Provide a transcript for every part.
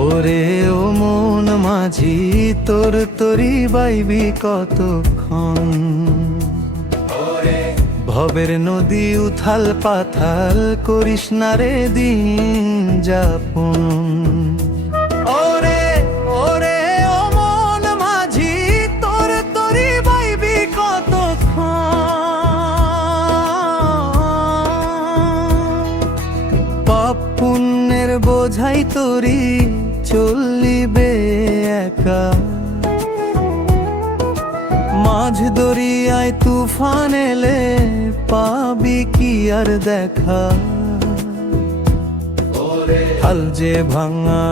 ওরে ও মন মাঝি, তোর তরি বাইবি কতক্ষণ? ভবের নদী উথাল পাথাল করিস না রে দিন যাপন। ওরে ওরে ও মন মাঝি, তোর তরি বাইবি কতক্ষণ? পাপ পুণ্যের বোঝাই তরি চলিবে একা, মাঝ দরিয়ায় তুফান এলে পাবি কি আর দেখা? হাল যে ভাঙা,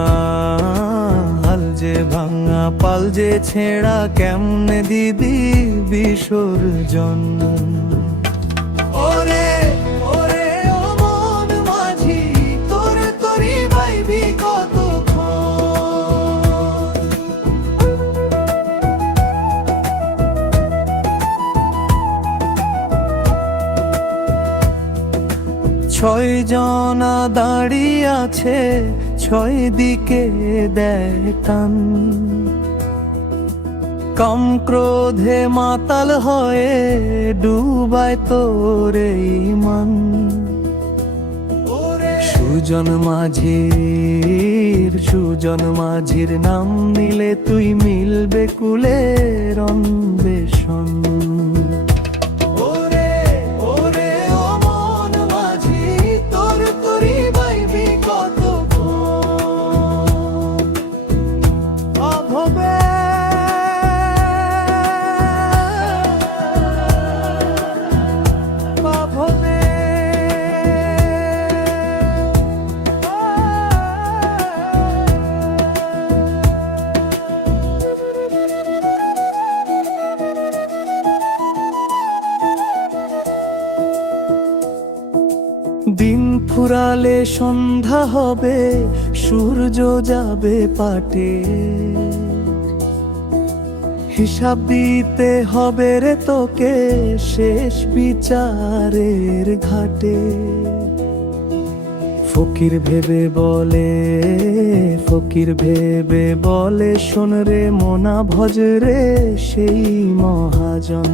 হাল যে ভাঙা, পাল যে ছেঁড়া, কেমনে দিদি বিসর্জন? ওরে ওরে ও মন মাঝি, তোর তরি বাইবি কতক্ষণ? ছয় জনা দাঁড়িয়ে আছে, ছয় দিকে দেয় টান, কাম ক্রোধে মাতাল হয়ে ডুবায় তোর ইমান। সুজন মাঝির, সুজন মাঝির নাম নিলে তুই মিলবে কুলের অন্বেষণ। দিন ফুরালে সন্ধ্যা হবে, সূর্য যাবে পাটে, হিসাব দিতে হবে রে তোকে শেষ বিচারের ঘাটে। ফকির ভেবে বলে, ফকির ভেবে বলে, শোন রে মোনা ভজ রে সেই মহাজন।